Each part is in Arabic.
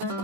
ودنا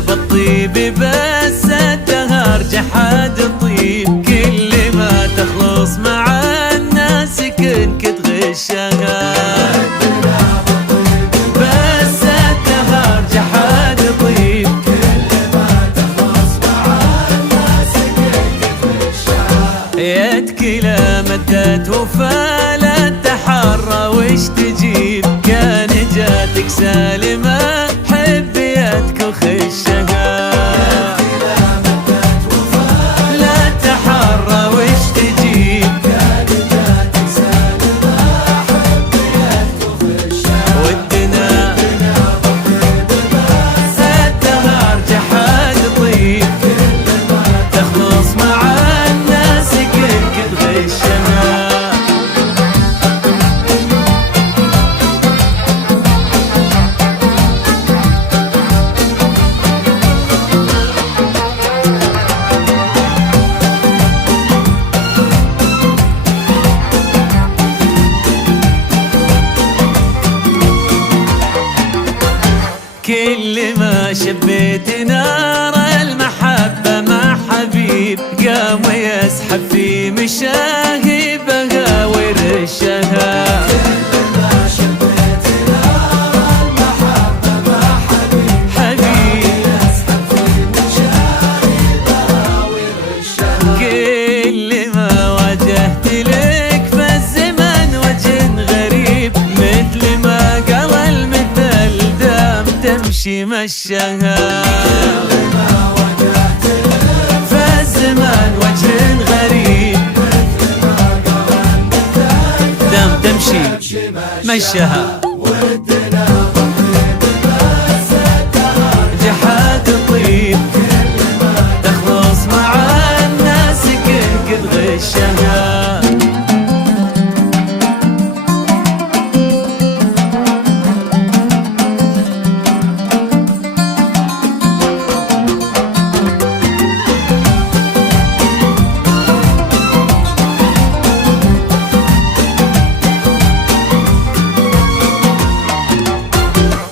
بالطيب بس الدهر جحد الطيب، كل ما تخلص مع الناس كنك تغشها. بس الدهر جحد الطيب، كل ما تخلص مع الناس كنك تغشها. يدك لا مدت وفالت تحرى وش تجيب، كان جاتك سالمة حب يدك وخشها. لا تحرى وش تجيب، كان جاتك سالمة حب يدك وخشها. ودنا الدهر جحد طيب، كل ما تخلص مع الناس كنك تغشها. كل ما شبيت نار المحبة مع حبيب، قام يسحب في مشاهبها ورشها. كل ما شبيت نار المحبة مع حبيب يسحب في مشاهبها ورشها. كل ما واجهت لك فالزمن وجه غريب، مثل ما قال المثل دام تمشي مشاها. فالزمان وجه غريب، دام تمشي مشاها. جحد الطيب، تخلص مع الناس كنك تغشها.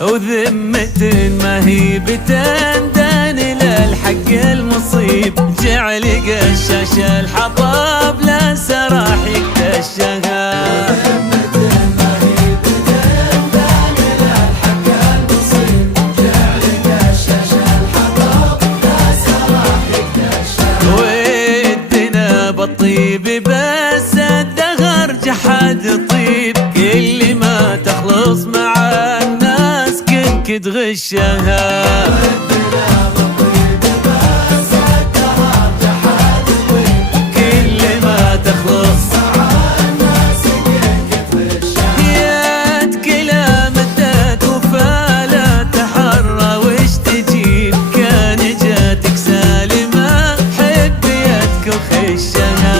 وذمة ما هي بتندن للحق المصيب، جعل قشاش الحطب لا سراح يكتشها. وذمة ما هي بتندن للحق المصيب، جعل قشاش الحطب لا سراح يكتشها. ودنا بالطيب بس الدهر جحد الطيب، كل ما تخلص مع الناس كنك تغشها. كل ما تخلص يدك لا مدت وفالت تحرى وش تجيب، كان جاتك سالمة حب يدك وخشها.